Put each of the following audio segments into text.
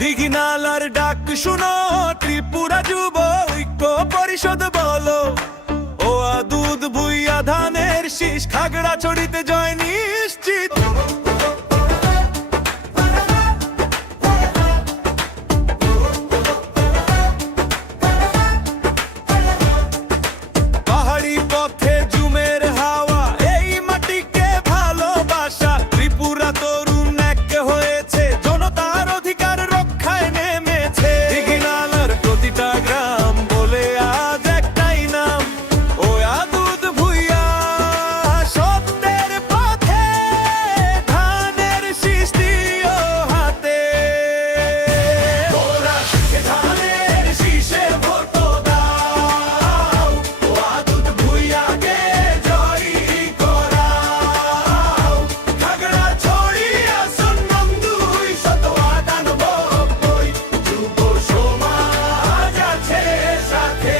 দীঘিনালার ডাক শুনো, ত্রিপুরা যুব ঐক্য পরিষদ বলো, ও দুধ ভুইয়া ধানের শীষ, খাগড়াছড়িতে জয় নিশ্চিত। পাহাড়ি পথে জুমের হাওয়া, এই মাটিকে ভালোবাসা, ত্রিপুরা তরুণ এক হয়েছে, জনতার অধিকার রক্ষায় নেমেছে। দীঘিনালার প্রতিটা গ্রাম বলে আজ একটাই নাম, ও দুধ ভুইয়া। সত্যের পথে ধানের শীষ দিও হাতে, তোরা ধানের শীষে ভোট দাও, ও দুধ ভুইয়াকে জয়ী করাও। খাগড়াছড়ি আসন নং 298, যুব সমাজ আছে সাথে।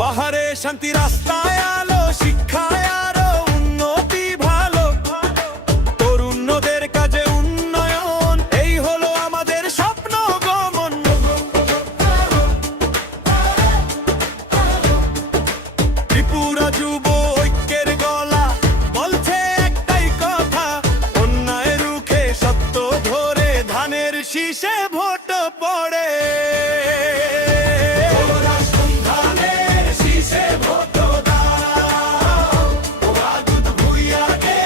পাহাড়ে শান্তি, রাস্তায় আলো, শিক্ষায় আরো উন্নতি ভালো, তরুণদের কাজে উন্নয়ন, এই হলো আমাদের স্বপ্ন গমন। ত্রিপুরা যুব ঐক্যের গলা বলছে একটাই কথা, অন্যায় রুখে সত্য ধরে ধানের শীষে ভোট পড়ে। ধানের শীষে ভোট দাও, ও দুধ ভুইয়াকে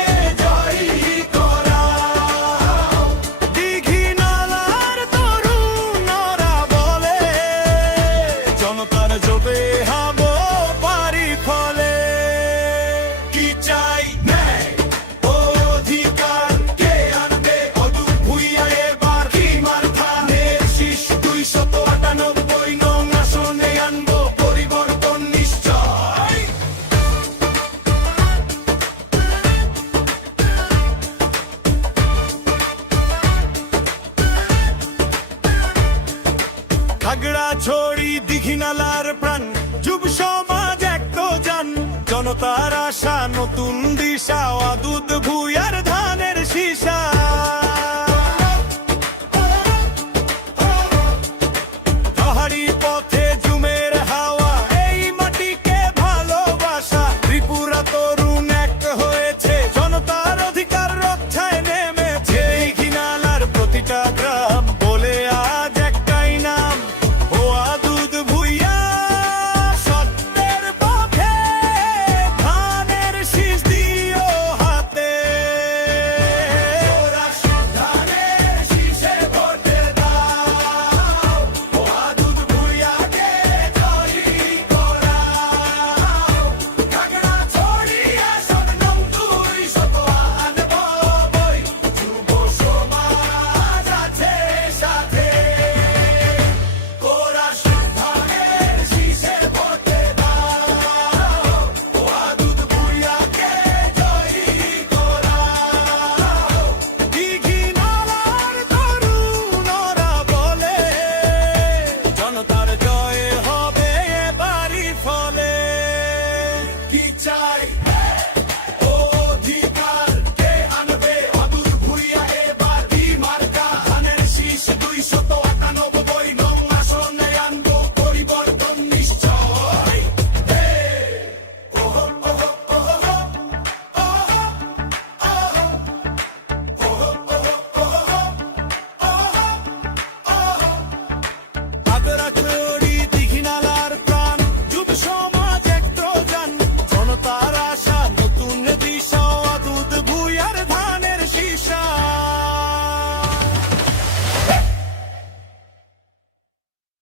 জয়ী করাও। দীঘিনালার তরুণরা বলে, জনতার জোবে হব পারি ফলে। কি চাই ন্যায় ও অধিকার, কে আনবে অদূর ভুইয়া এবার? কি মার ধানের শীষ 298 নং আসনে আনবো পরিবর্তন নিশ্চয়। খাগড়াছড়ি দীঘিনালার প্রাণ, যুব সমাজ এক তো জান, জনতার আশা নতুন দিশা, দুধ ভুইয়ার